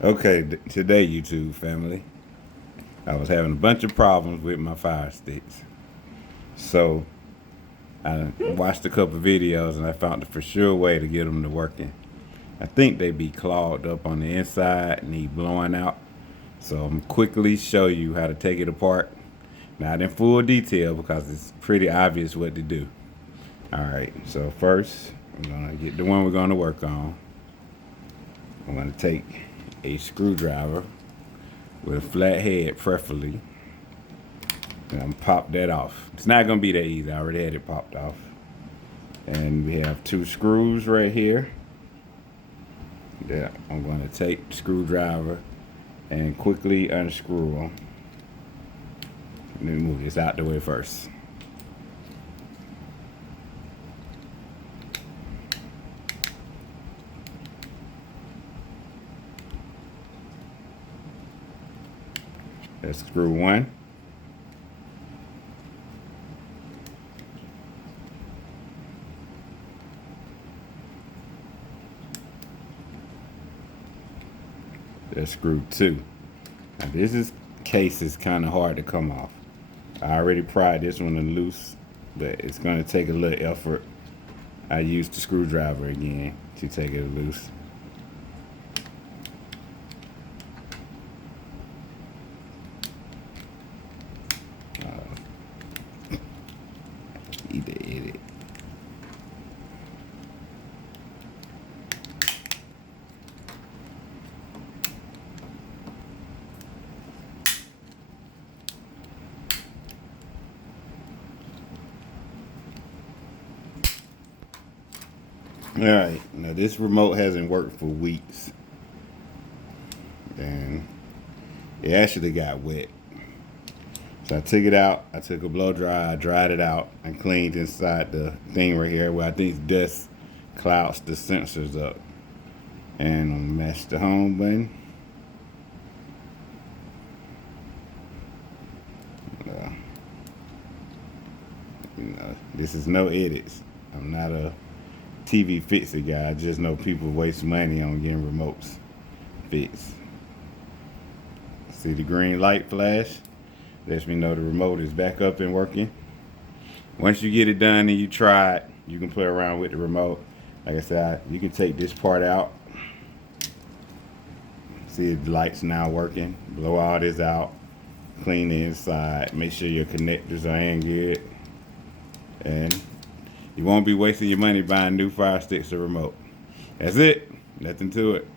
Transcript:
Okay, today YouTube family, I was having a bunch of problems with my fire sticks. So I watched a couple videos and I found the for sure way to get them to working. I think they be clogged up on the inside and need blowing out. So I'm quickly show you how to take it apart. Not in full detail because it's pretty obvious what to do. Alright, so first we're gonna get the one we're gonna work on. I'm gonna take a screwdriver with a flat head preferably. And I'm pop that off. It's not gonna be that easy. I already had it popped off. And we have two screws right here that I'm gonna take the screwdriver and quickly unscrew them. Let me move this out the way first. That's screw one. That's screw two. Now case is kind of hard to come off. I already pried this one loose, but it's gonna take a little effort. I used the screwdriver again to take it loose. Need to edit. Alright, now this remote hasn't worked for weeks. And it actually got wet. So I took it out, I took a blow dry, I dried it out, and cleaned inside the thing right here where I think dust clouds the sensors up. And I'm gonna mash the home button. This is no edits. I'm not a TV fixer guy. I just know people waste money on getting remotes fixed. See the green light flash? Lets me know the remote is back up and working. Once you get it done and you try it, you can play around with the remote. Like I said, you can take this part out. See the light's now working. Blow all this out. Clean the inside. Make sure your connectors are in good. And you won't be wasting your money buying new fire sticks or remote. That's it. Nothing to it.